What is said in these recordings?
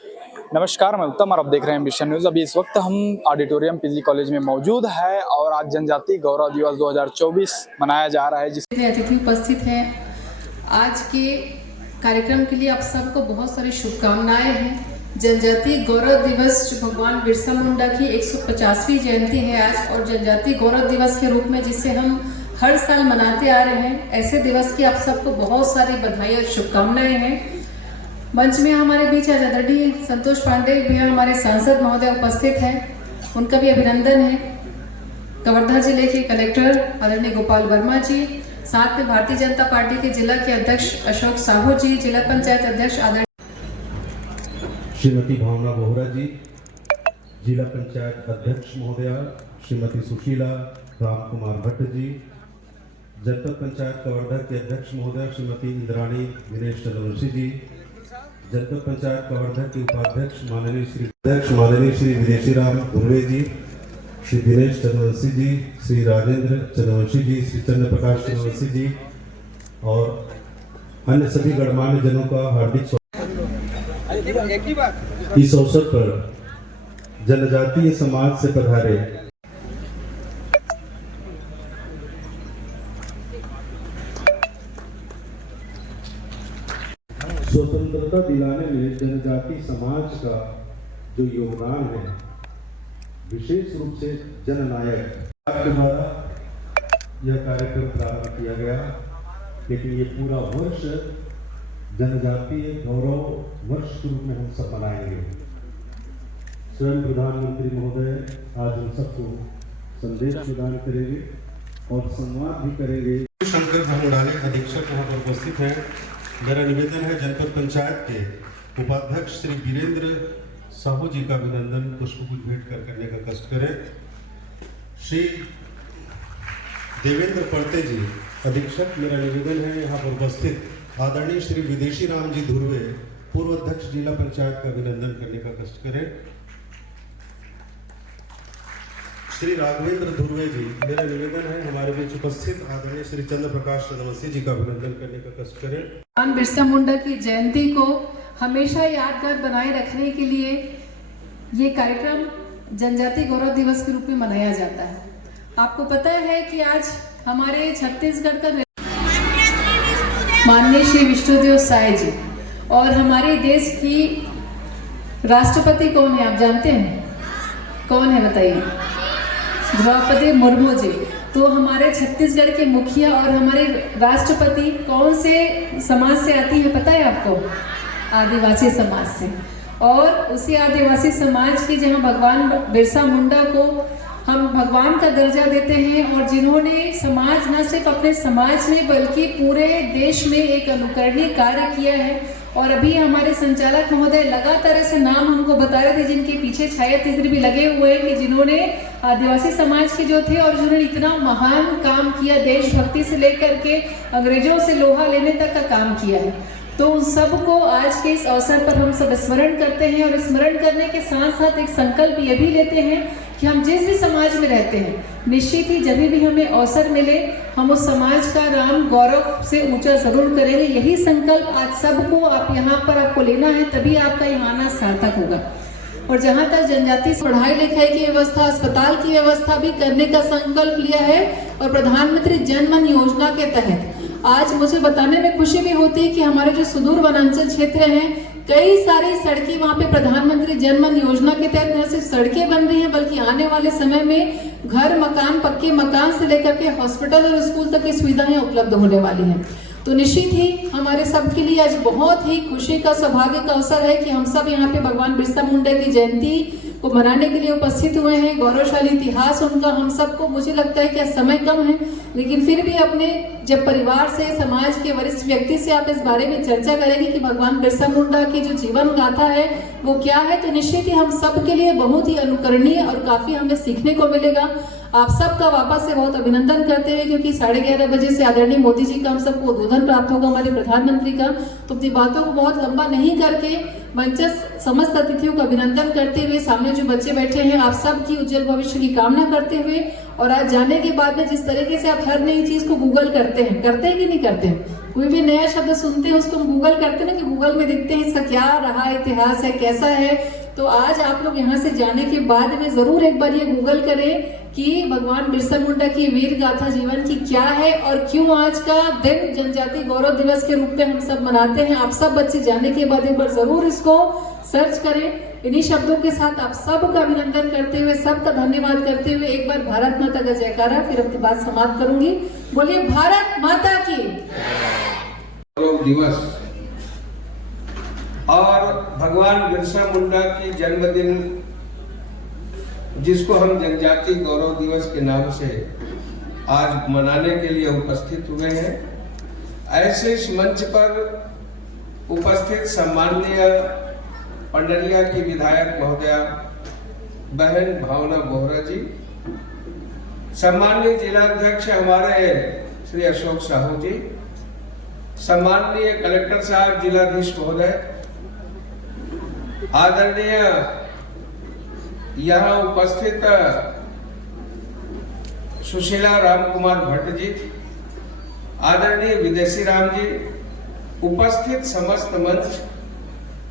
नमस्कार, मैं उत्तम और आप देख रहे हैं मिशन न्यूज़। अभी इस वक्त हम ऑडिटोरियम पीजी कॉलेज में मौजूद है और आज जनजातीय गौरव दिवस 2024 मनाया जा रहा है, जिसमें अतिथि उपस्थित हैं। आज के कार्यक्रम के लिए आप सबको बहुत सारी शुभकामनाएं हैं। जनजातीय गौरव दिवस जो भगवान बिरसा मुंडा की 150वीं जयंती है आज, और जनजातीय गौरव दिवस के रूप में जिसे हम हर साल मनाते आ रहे हैं, ऐसे दिवस की आप सबको बहुत सारी बधाई और शुभकामनाएं हैं। मंच में हमारे बीच आज आदरणीय संतोष पांडे भैया हमारे सांसद महोदय उपस्थित हैं, उनका भी अभिनंदन है। कवर्धा जिले के कलेक्टर आदरणीय गोपाल वर्मा जी, साथ में भारतीय जनता पार्टी के जिला के अध्यक्ष अशोक साहू जी, जिला पंचायत अध्यक्ष आदरणीय श्रीमती भावना बोहरा जी, जिला पंचायत अध्यक्ष महोदया श्रीमती सुशीला राम कुमार भट्ट जी, जनपद पंचायत कवर्धा के अध्यक्ष महोदया श्रीमती इंद्राणी दिनेश चंद्रवंशी जी, जनपद पंचायत कवर्धा के उपाध्यक्ष माननीय श्री विदेशी राम धुर्वे जी, श्री दिनेश चंद्रवंशी जी, श्री राजेंद्र चंद्रवंशी जी, श्री चंद्र प्रकाश चंद्रवंशी जी और अन्य सभी गणमान्य जनों का हार्दिक स्वागत। इस अवसर पर जनजातीय समाज से पधारे स्वतंत्रता दिलाने में जनजाति समाज का जो योगदान है, विशेष रूप से जननायक के द्वारा यह कार्यक्रम प्रारंभ किया गया, लेकिन ये पूरा वर्ष जनजातीय गौरव वर्ष के रूप में हम सब मनाएंगे। स्वयं प्रधानमंत्री महोदय आज हम सबको संदेश प्रदान करेंगे और संवाद भी करेंगे। शंकर धामुडाले अधीक्षक वहाँ पर उपस्थित हैं। मेरा निवेदन है जनपद पंचायत के उपाध्यक्ष श्री वीरेंद्र साहू जी का अभिनंदन पुष्पगुच्छ भेंट कर करने का कष्ट करें। श्री देवेंद्र पड़ते जी अधीक्षक, मेरा निवेदन है यहाँ पर उपस्थित आदरणीय श्री विदेशी राम जी धुर्वे पूर्व अध्यक्ष जिला पंचायत का अभिनंदन करने का कष्ट करें। श्री राघवेंद्र धुर्वे जी, मेरा निवेदन है हमारे बीच उपस्थित आदरणीय श्री चंद्र प्रकाश चंद्रवंशी जी का अभिनंदन करने का कष्ट करें। भगवान बिरसा मुंडा की जयंती को हमेशा यादगार बनाए रखने के लिए ये कार्यक्रम जनजातीय गौरव दिवस के रूप में मनाया जाता है। आपको पता है कि आज हमारे छत्तीसगढ़ का माननीय श्री विष्णुदेव साय जी और हमारे देश की राष्ट्रपति कौन है, आप जानते हैं कौन है, बताइए? द्रौपदी मुर्मू जी। तो हमारे छत्तीसगढ़ के मुखिया और हमारे राष्ट्रपति कौन से समाज से आती है, पता है आपको? आदिवासी समाज से। और उसी आदिवासी समाज के जहां भगवान बिरसा मुंडा को हम भगवान का दर्जा देते हैं, और जिन्होंने समाज न सिर्फ अपने समाज में बल्कि पूरे देश में एक अनुकरणीय कार्य किया है। और अभी हमारे संचालक महोदय लगातार ऐसे नाम हमको बता रहे थे जिनके पीछे छायाचित्र भी लगे हुए हैं कि जिन्होंने आदिवासी समाज के जो थे और जिन्होंने इतना महान काम किया, देशभक्ति से लेकर के अंग्रेजों से लोहा लेने तक का काम किया है। तो उन सबको आज के इस अवसर पर हम सब स्मरण करते हैं, और स्मरण करने के साथ साथ एक संकल्प ये भी लेते हैं कि हम जिस भी समाज में रहते हैं, निश्चित ही जब भी हमें अवसर मिले हम उस समाज का नाम गौरव से ऊंचा जरूर करेंगे। यही संकल्प आज सबको आप यहाँ पर आपको लेना है, तभी आपका यहाँ आना सार्थक होगा। और जहाँ तक जनजाति पढ़ाई लिखाई की व्यवस्था, अस्पताल की व्यवस्था भी करने का संकल्प लिया है। और प्रधानमंत्री जन धन योजना के तहत आज मुझे बताने में खुशी भी होती है कि हमारे जो सुदूर वनांचल क्षेत्र हैं, कई सारी सड़कें वहाँ पे प्रधानमंत्री जन धन योजना के तहत न सिर्फ सड़कें बन रही हैं, बल्कि आने वाले समय में घर मकान, पक्के मकान से लेकर के हॉस्पिटल और स्कूल तक की सुविधाएं उपलब्ध होने वाली हैं। तो निश्चित ही हमारे सबके लिए आज बहुत ही खुशी का, सौभाग्य का अवसर है कि हम सब यहाँ पे भगवान बिरसा मुंडा की जयंती को मनाने के लिए उपस्थित हुए हैं। गौरवशाली इतिहास उनका हम सबको, मुझे लगता है कि समय कम है, लेकिन फिर भी अपने जब परिवार से, समाज के वरिष्ठ व्यक्ति से आप इस बारे में चर्चा करेंगे कि भगवान बिरसा मुंडा की जो जीवन गाथा है वो क्या है, तो निश्चित ही हम सब के लिए बहुत ही अनुकरणीय और काफी हमें सीखने को मिलेगा। आप सबका वापस से बहुत अभिनंदन करते हुए, क्योंकि 11:30 बजे से आदरणीय मोदी जी का हम सबको उद्बोधन प्राप्त होगा, हमारे प्रधानमंत्री का। तो अपनी बातों को बहुत लंबा नहीं करके मंचस्थ समस्त अतिथियों का अभिनंदन करते हुए, सामने जो बच्चे बैठे हैं आप सबकी उज्जवल भविष्य की कामना करते हुए, और आज जाने के बाद में जिस तरीके से आप हर नई चीज को गूगल करते हैं कि नहीं करते हैं? कोई भी नया शब्द सुनते हैं उसको हम गूगल करते हैं ना, कि गूगल में देखते हैं इसका क्या रहा इतिहास है, कैसा है। तो आज आप लोग यहाँ से जाने के बाद में जरूर एक बार ये गूगल करें कि भगवान बिरसा मुंडा की वीर गाथा जीवन की क्या है और क्यों आज का दिन जनजाति गौरव दिवस के रूप में हम सब मनाते हैं। आप सब बच्चे जाने के बाद एक बार जरूर इसको सर्च करें। इन्हीं शब्दों के साथ आप सबका अभिनंदन करते हुए, सबका धन्यवाद करते हुए एक बार भारत माता का जयकारा, फिर अपनी बात समाप्त करूंगी। बोलिए भारत माता की। गौरव दिवस और भगवान बिरसा मुंडा की जन्मदिन, जिसको हम जनजाति गौरव दिवस के नाम से आज मनाने के लिए उपस्थित हुए हैं, ऐसे इस मंच पर उपस्थित सम्माननीय पंडरिया की विधायक महोदया बहन भावना बोहरा जी, सम्माननीय जिलाध्यक्ष हमारे श्री अशोक साहू जी, सम्माननीय कलेक्टर साहब, जिलाधीश महोदय, आदरणीय यहाँ उपस्थित सुशीला राम कुमार भट्ट जी, आदरणीय विदेशी राम जी, उपस्थित समस्त मंच,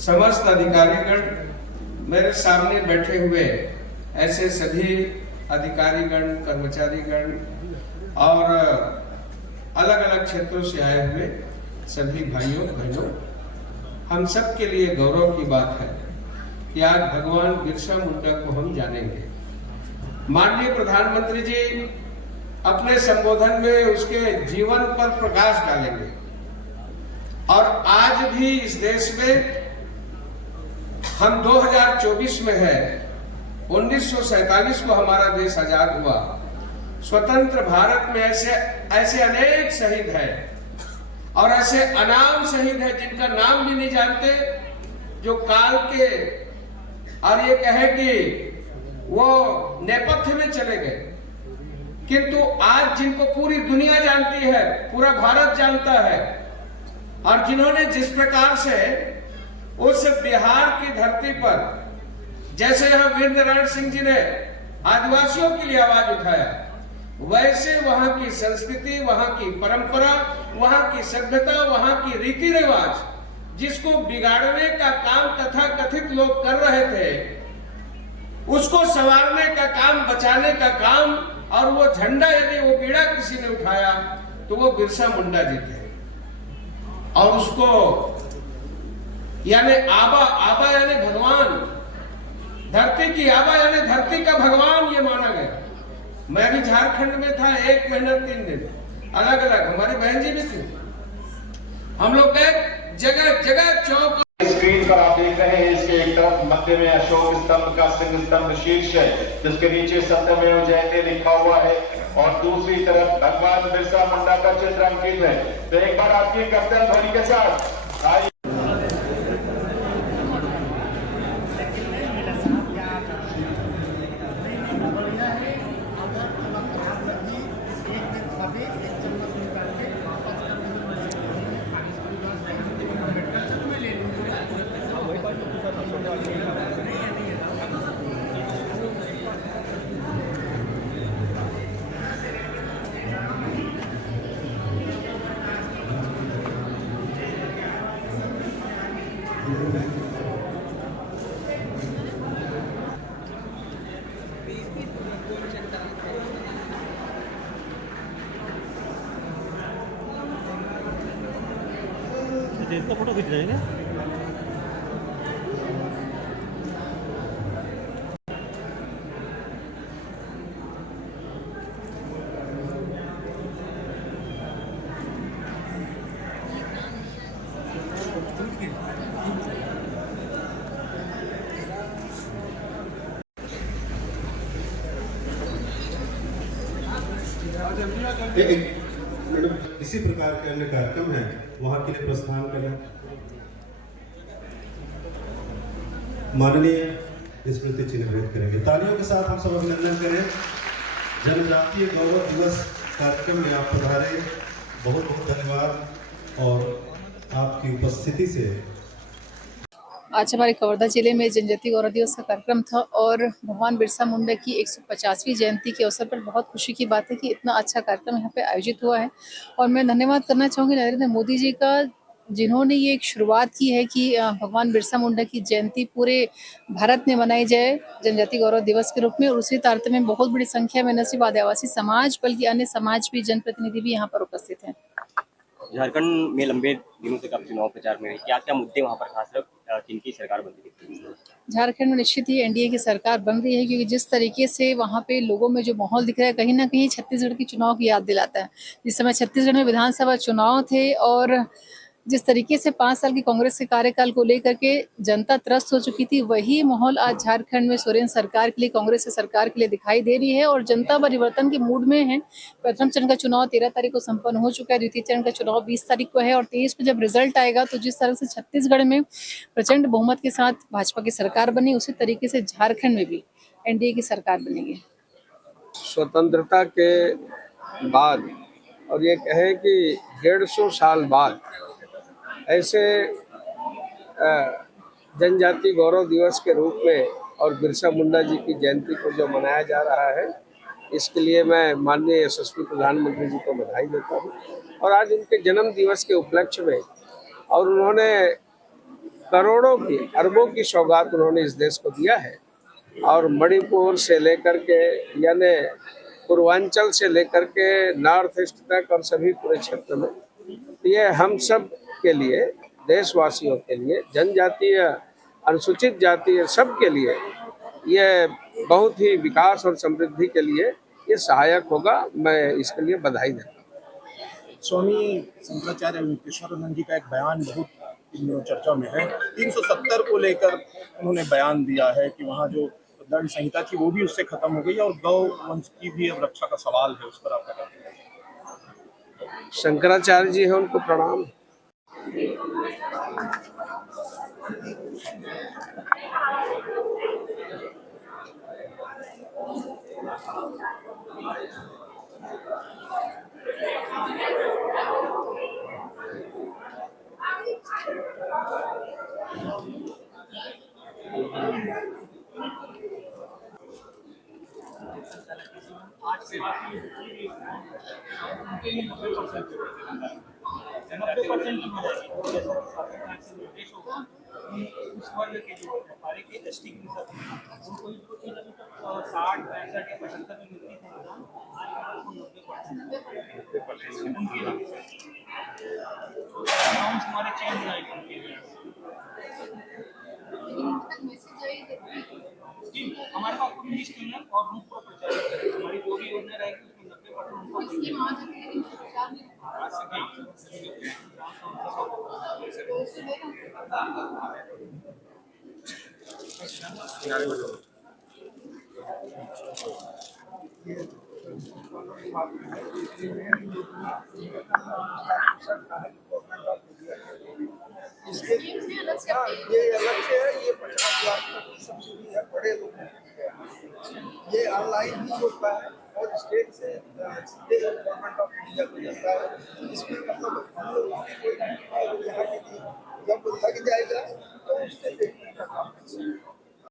समस्त अधिकारीगण, मेरे सामने बैठे हुए ऐसे सभी अधिकारीगण, कर्मचारीगण और अलग अलग क्षेत्रों से आए हुए सभी भाइयों बहनों, हम सब के लिए गौरव की बात है कि आज भगवान बिरसा मुंडा को हम जानेंगे। माननीय प्रधानमंत्री जी अपने संबोधन में उसके जीवन पर प्रकाश डालेंगे और आज भी इस देश में हम 2024 में है। 1947 को हमारा देश आजाद हुआ। स्वतंत्र भारत में ऐसे अनेक शहीद हैं और ऐसे अनाम शहीद हैं जिनका नाम भी नहीं जानते, जो काल के और ये कहे कि वो नेपथ्य में चले गए, किंतु आज जिनको पूरी दुनिया जानती है, पूरा भारत जानता है, और जिन्होंने जिस प्रकार से उस बिहार की धरती पर, जैसे यहाँ वीर नारायण सिंह जी ने आदिवासियों के लिए आवाज उठाया, वैसे वहां की संस्कृति, वहां की परंपरा, वहां की सभ्यता, वहां की रीति रिवाज, जिसको बिगाड़ने का काम तथा कथित लोग कर रहे थे, उसको संवारने का काम, बचाने का काम, और वो झंडा यदि वो बीड़ा किसी ने उठाया तो वो बिरसा मुंडा जी थे। और उसको यानी आबा यानी भगवान, धरती की आबा यानी धरती का भगवान ये माना गया। मैं भी झारखंड में था 1 महीना 3 दिन, अलग अलग, हमारी बहन जी भी थी। हम लोग गए जगह जगह चौक। स्क्रीन पर आप देख रहे हैं, इसके एक तरफ मध्य में अशोक स्तंभ का सिंह स्तंभ शीर्ष है, जिसके नीचे सत्यमेव जयते लिखा हुआ है, और दूसरी तरफ भगवान बिरसा मुंडा का चित्र अंकित है। तो एक बार आपकी कर्तव्य ध्वनि के साथ आइए। इसका फोटो खींच रहे हैं क्या? इसी प्रकार के अन्य कार्यक्रम हैं, वहां के लिए प्रस्थान करें। माननीय स्मृति चिन्ह भेंट करेंगे। तालियों के साथ हम सब अभिनंदन करें। जनजातीय गौरव दिवस कार्यक्रम में आप पधारे, बहुत बहुत धन्यवाद। और आपकी उपस्थिति से आज हमारे कवर्धा जिले में जनजातीय गौरव दिवस का कार्यक्रम था और भगवान बिरसा मुंडा की 150वीं जयंती के अवसर पर बहुत खुशी की बात है कि इतना अच्छा कार्यक्रम यहाँ पे आयोजित हुआ है। और मैं धन्यवाद करना चाहूँगी नरेंद्र मोदी जी का, जिन्होंने ये एक शुरुआत की है कि भगवान बिरसा मुंडा की जयंती पूरे भारत में मनाई जाए जनजातीय गौरव दिवस के रूप में। और उसी तारतम्य में बहुत बड़ी संख्या में न सिर्फ आदिवासी समाज बल्कि अन्य समाज भी, जनप्रतिनिधि भी यहाँ पर उपस्थित हैं। झारखंड में लंबे दिनों तक आप चुनाव प्रचार में क्या क्या मुद्दे वहाँ पर खास किनकी सरकार बन रही है? झारखंड में निश्चित ही एनडीए की सरकार बन रही है, क्योंकि जिस तरीके से वहाँ पे लोगों में जो माहौल दिख रहा है कहीं ना कहीं छत्तीसगढ़ की चुनाव की याद दिलाता है। जिस समय छत्तीसगढ़ में विधानसभा चुनाव थे और जिस तरीके से 5 साल की कांग्रेस के कार्यकाल को लेकर के जनता त्रस्त हो चुकी थी, वही माहौल आज झारखंड में सोरेन सरकार के लिए, कांग्रेस की सरकार के लिए दिखाई दे रही है और जनता परिवर्तन के मूड में है। प्रथम चरण का चुनाव 13 तारीख को संपन्न हो चुका है, द्वितीय चरण का चुनाव 20 तारीख को है और 23 को जब रिजल्ट आएगा तो जिस तरह से छत्तीसगढ़ में प्रचंड बहुमत के साथ भाजपा की सरकार बनी, उसी तरीके से झारखंड में भी एनडीए की सरकार बनेगी। स्वतंत्रता के बाद और ये कहें कि 150 साल बाद ऐसे जनजाति गौरव दिवस के रूप में और बिरसा मुंडा जी की जयंती को जो मनाया जा रहा है, इसके लिए मैं माननीय यशस्वी प्रधानमंत्री जी को बधाई देता हूँ। और आज उनके जन्म दिवस के उपलक्ष्य में, और उन्होंने करोड़ों की, अरबों की सौगात उन्होंने इस देश को दिया है और मणिपुर से लेकर के यानी पूर्वांचल से लेकर के नॉर्थ ईस्ट तक और सभी पूरे क्षेत्र में, ये हम सब के लिए, देशवासियों के लिए, जनजातीय, अनुसूचित जाति, सब के लिए ये बहुत ही विकास और समृद्धि के लिए ये सहायक होगा। मैं इसके लिए बधाई देता हूँ। स्वामी शंकराचार्य विश्वेश्वरानंद जी का एक बयान बहुत चर्चा में है। 370 को लेकर उन्होंने बयान दिया है कि वहाँ जो दंड संहिता थी वो भी उससे खत्म हो गई और गौ वंश की भी अब रक्षा का सवाल है। उस पर आपका क्या कहना है? शंकराचार्य जी है, उनको प्रणाम। उस वर्ग के जो हमारे के एसटी की उनको 60, 65 या 75 में मिलती थी आज उनको 90% उनकी अकाउंट्स हमारे चेंज आए हमारे पास पूरी लिस्ट है और रूप पर प्रचार हमारी जो भी योजना रहेगी उसमें 90% ये अलग से है, ये 50,000 की सब्सिडी है बड़े लोगों के लिए। ये ऑनलाइन ही होता है और स्टेट से सीधे गवर्नमेंट ऑफ इंडिया को जाता है। इसमें मतलब हम लोगों की कोई यहाँ के लिए जब लग जाएगा